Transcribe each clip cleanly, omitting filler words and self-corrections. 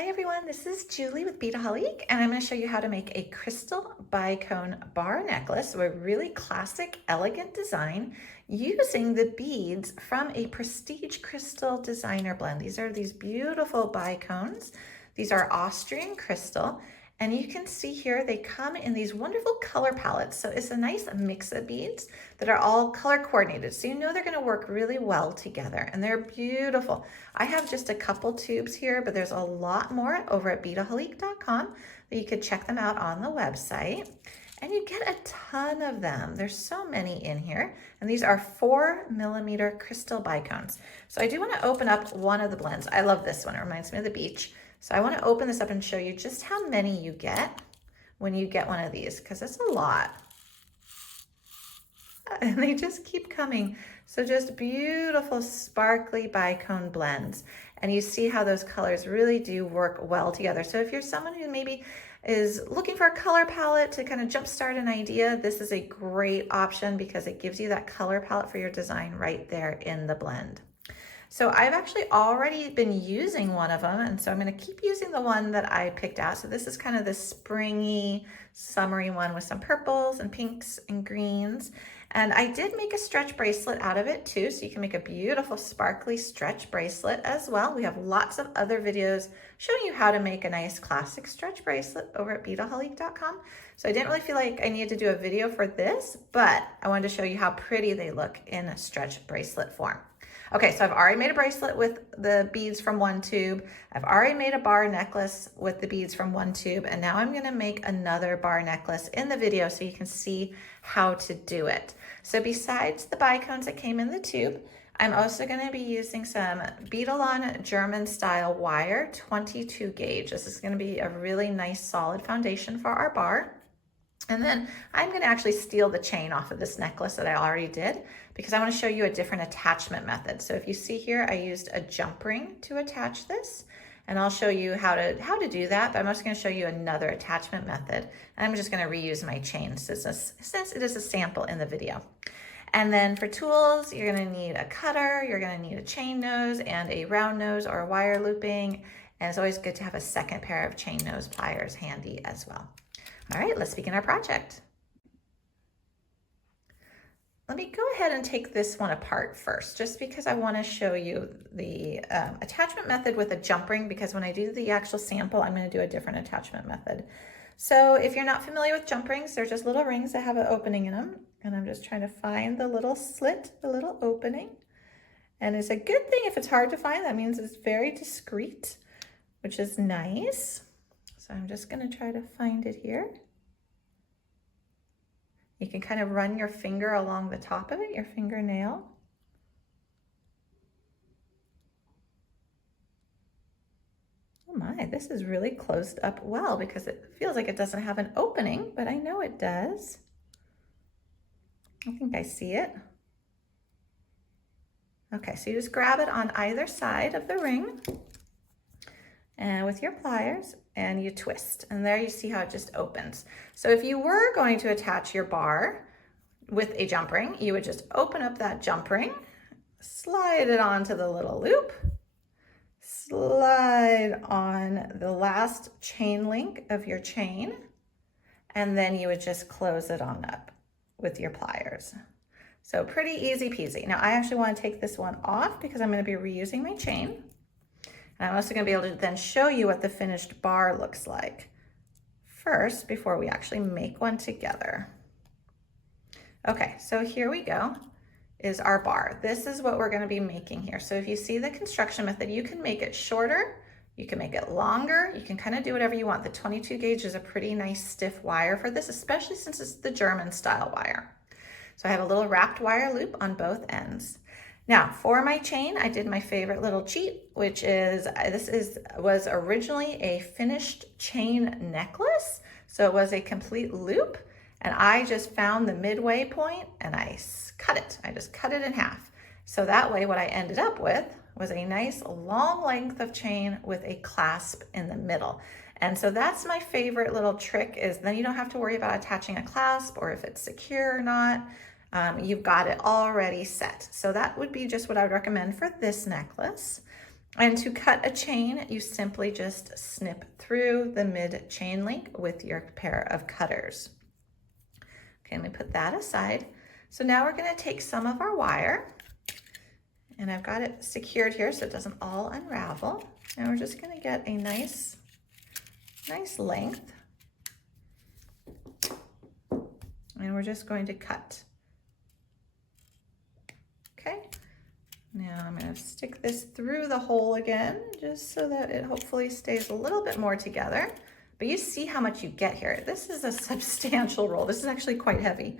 Hi everyone, this is Julie with Byic, and I'm going to show you how to make a crystal bicone bar necklace with a really classic, elegant design using the beads from a Prestige Crystal designer blend. These are these beautiful bicones. These are Austrian crystal, and you can see here they come in these wonderful color palettes. So it's a nice mix of beads that are all color coordinated. So you know they're going to work really well together, and they're beautiful. I have just a couple tubes here, but there's a lot more over at beading.com that you could check them out on the website. And you get a ton of them. There's so many in here. And these are 4mm crystal bicones. So I do want to open up one of the blends. I love this one. It reminds me of the beach. So I want to open this up and show you just how many you get when you get one of these, because it's a lot. And they just keep coming. So just beautiful, sparkly bicone blends. And you see how those colors really do work well together. So if you're someone who maybe is looking for a color palette to kind of jumpstart an idea, this is a great option because it gives you that color palette for your design right there in the blend. So I've actually already been using one of them, and so I'm going to keep using the one that I picked out. So this is kind of the springy, summery one with some purples and pinks and greens. And I did make a stretch bracelet out of it too, so you can make a beautiful sparkly stretch bracelet as well. We have lots of other videos showing you how to make a nice classic stretch bracelet over at beading.com. So I didn't really feel like I needed to do a video for this, but I wanted to show you how pretty they look in a stretch bracelet form. Okay, so I've already made a bracelet with the beads from one tube. I've already made a bar necklace with the beads from one tube, and now I'm gonna make another bar necklace in the video so you can see how to do it. So besides the bicones that came in the tube, I'm also gonna be using some Beading German style wire, 22 gauge. This is gonna be a really nice solid foundation for our bar. And then I'm going to actually steal the chain off of this necklace that I already did because I want to show you a different attachment method. So if you see here, I used a jump ring to attach this, and I'll show you how to do that, but I'm also going to show you another attachment method. And I'm just going to reuse my chain since it is a sample in the video. And then for tools, you're going to need a cutter, you're going to need a chain nose and a round nose or wire looping. And it's always good to have a second pair of chain nose pliers handy as well. All right, let's begin our project. Let me go ahead and take this one apart first, just because I want to show you the attachment method with a jump ring, because when I do the actual sample, I'm going to do a different attachment method. So if you're not familiar with jump rings, they're just little rings that have an opening in them. And I'm just trying to find the little slit, the little opening. And it's a good thing if it's hard to find. That means it's very discreet, which is nice. So I'm just going to try to find it here. You can kind of run your finger along the top of it, your fingernail. Oh my, this is really closed up well because it feels like it doesn't have an opening, but I know it does. I think I see it. Okay, so you just grab it on either side of the ring and with your pliers, and you twist, and there you see how it just opens. So if you were going to attach your bar with a jump ring, you would just open up that jump ring, slide it onto the little loop, slide on the last chain link of your chain, and then you would just close it on up with your pliers. So pretty easy peasy. Now I actually want to take this one off because I'm going to be reusing my chain. And I'm also going to be able to then show you what the finished bar looks like first before we actually make one together. Okay, so here we go, is our bar. This is what we're going to be making here. So if you see the construction method, you can make it shorter, you can make it longer, you can kind of do whatever you want. The 22 gauge is a pretty nice stiff wire for this, especially since it's the German style wire. So I have a little wrapped wire loop on both ends. Now, for my chain, I did my favorite little cheat, which is, was originally a finished chain necklace. So it was a complete loop, and I just found the midway point and I cut it. I just cut it in half. So that way what I ended up with was a nice long length of chain with a clasp in the middle. And so that's my favorite little trick, is then you don't have to worry about attaching a clasp or if it's secure or not. You've got it already set. So that would be just what I would recommend for this necklace. And to cut a chain, you simply just snip through the mid chain link with your pair of cutters. Okay, let me put that aside. So now we're gonna take some of our wire, and I've got it secured here so it doesn't all unravel. And we're just gonna get a nice length. And we're just going to cut. Okay, now I'm gonna stick this through the hole again, just so that it hopefully stays a little bit more together. But you see how much you get here. This is a substantial roll. This is actually quite heavy.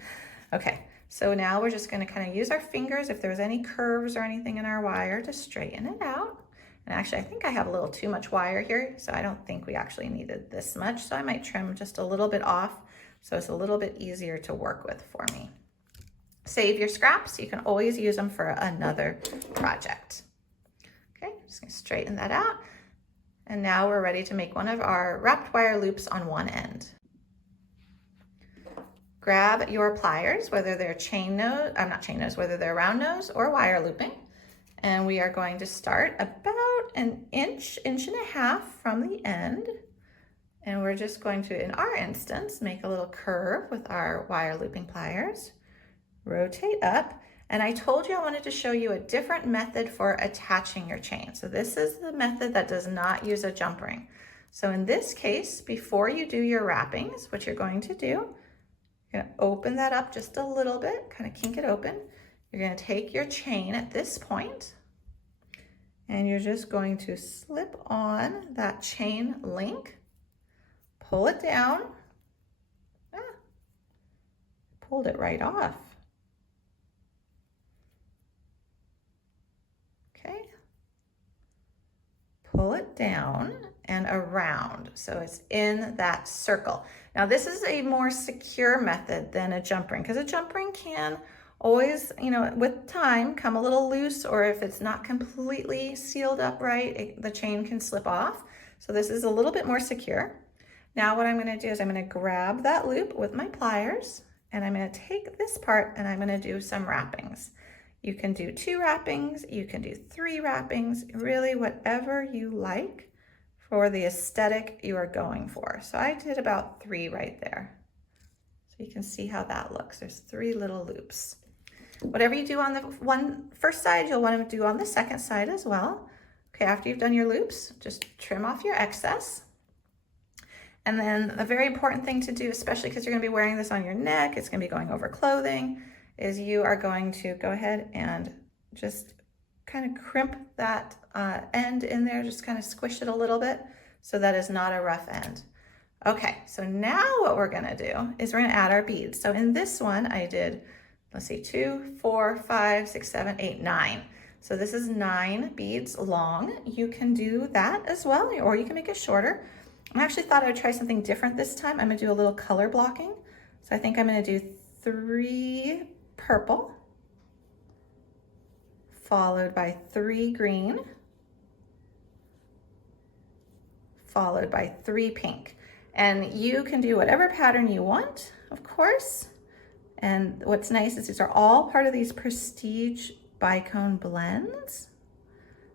Okay, so now we're just gonna kind of use our fingers if there's any curves or anything in our wire to straighten it out. And actually, I think I have a little too much wire here, so I don't think we actually needed this much. So I might trim just a little bit off so it's a little bit easier to work with for me. Save your scraps. You can always use them for another project. Okay, just gonna straighten that out. And now we're ready to make one of our wrapped wire loops on one end. Grab your pliers, whether they're whether they're round nose or wire looping. And we are going to start about an inch and a half from the end. And we're just going to, in our instance, make a little curve with our wire looping pliers, rotate up. And I told you I wanted to show you a different method for attaching your chain. So this is the method that does not use a jump ring. So in this case, before you do your wrappings, what you're going to do, you're gonna open that up just a little bit, kind of kink it open. You're gonna take your chain at this point, and you're just going to slip on that chain link, pull it down. Pulled it right off. Okay. Pull it down and around so it's in that circle. Now this is a more secure method than a jump ring, because a jump ring can always, with time come a little loose, or if it's not completely sealed up right, the chain can slip off. So this is a little bit more secure. Now what I'm gonna do is I'm gonna grab that loop with my pliers, and I'm gonna take this part and I'm gonna do some wrappings. You can do 2 wrappings, you can do 3 wrappings, really whatever you like for the aesthetic you are going for. So I did about 3 right there. So you can see how that looks. There's 3 little loops. Whatever you do on the first side, you'll want to do on the second side as well. Okay, after you've done your loops, just trim off your excess. And then a very important thing to do, especially because you're going to be wearing this on your neck, it's going to be going over clothing, is you are going to go ahead and just kind of crimp that end in there, just kind of squish it a little bit so that is not a rough end. Okay, so now what we're going to do is we're going to add our beads. So in this one, I did, let's see, 2, 4, 5, 6, 7, 8, 9. So this is 9 beads long. You can do that as well, or you can make it shorter. I actually thought I would try something different this time. I'm gonna do a little color blocking. So I think I'm gonna do 3 purple, followed by 3 green, followed by 3 pink. And you can do whatever pattern you want, of course. And what's nice is these are all part of these Prestige Byic Cone blends.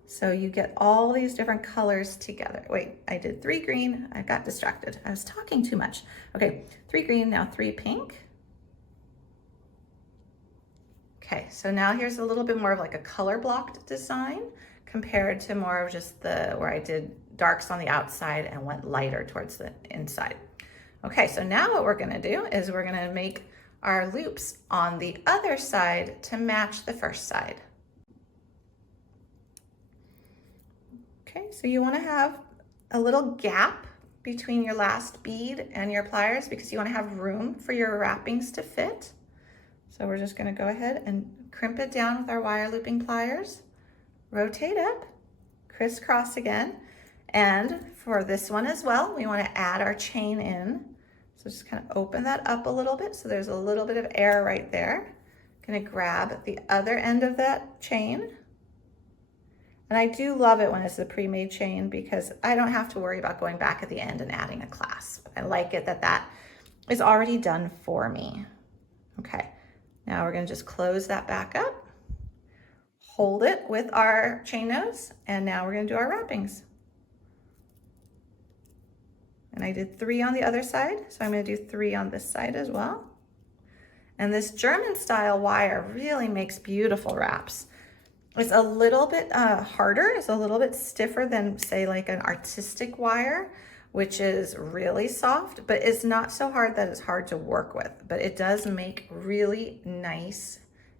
So you get all these different colors together. Wait, I did 3 green. I got distracted. I was talking too much. Okay, 3 green, now 3 pink. Okay, so now here's a little bit more of like a color blocked design compared to more of just where I did darks on the outside and went lighter towards the inside. Okay, so now what we're gonna do is we're gonna make our loops on the other side to match the first side. Okay, so you want to have a little gap between your last bead and your pliers because you want to have room for your wrappings to fit. So we're just going to go ahead and crimp it down with our wire looping pliers, rotate up, crisscross again. And for this one as well, we want to add our chain in. So just kind of open that up a little bit so there's a little bit of air right there. Going to grab the other end of that chain. And I do love it when it's a pre-made chain because I don't have to worry about going back at the end and adding a clasp. I like it that that is already done for me. Okay, now we're gonna just close that back up, hold it with our chain nose, and now we're gonna do our wrappings. And I did 3 on the other side, so I'm gonna do 3 on this side as well. And this German style wire really makes beautiful wraps. It's a little bit harder, it's a little bit stiffer than say like an artistic wire, which is really soft, but it's not so hard that it's hard to work with, but it does make really nice,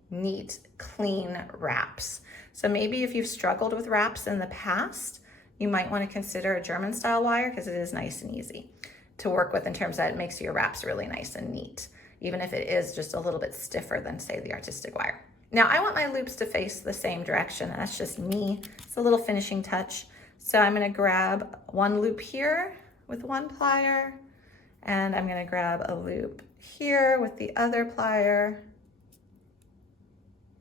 neat, clean wraps. So maybe if you've struggled with wraps in the past, you might want to consider a German style wire because it is nice and easy to work with in terms that it makes your wraps really nice and neat, even if it is just a little bit stiffer than say the artistic wire. Now I want my loops to face the same direction, and that's just me. It's a little finishing touch. So I'm gonna grab one loop here with one plier, and I'm gonna grab a loop here with the other plier,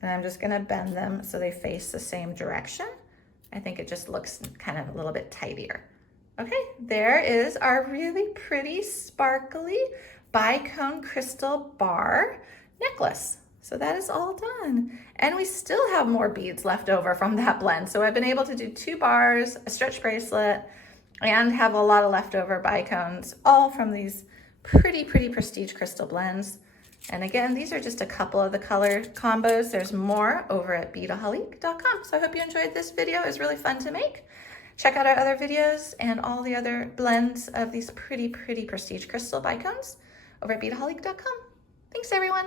and I'm just gonna bend them so they face the same direction. I think it just looks kind of a little bit tidier. Okay, there is our really pretty sparkly bicone crystal bar necklace. So that is all done. And we still have more beads left over from that blend. So I've been able to do 2 bars, a stretch bracelet, and have a lot of leftover bicones, all from these pretty prestige crystal blends. And again, these are just a couple of the color combos. There's more over at beadaholique.com. So I hope you enjoyed this video. It was really fun to make. Check out our other videos and all the other blends of these pretty prestige crystal bicones over at beadaholique.com. Thanks everyone.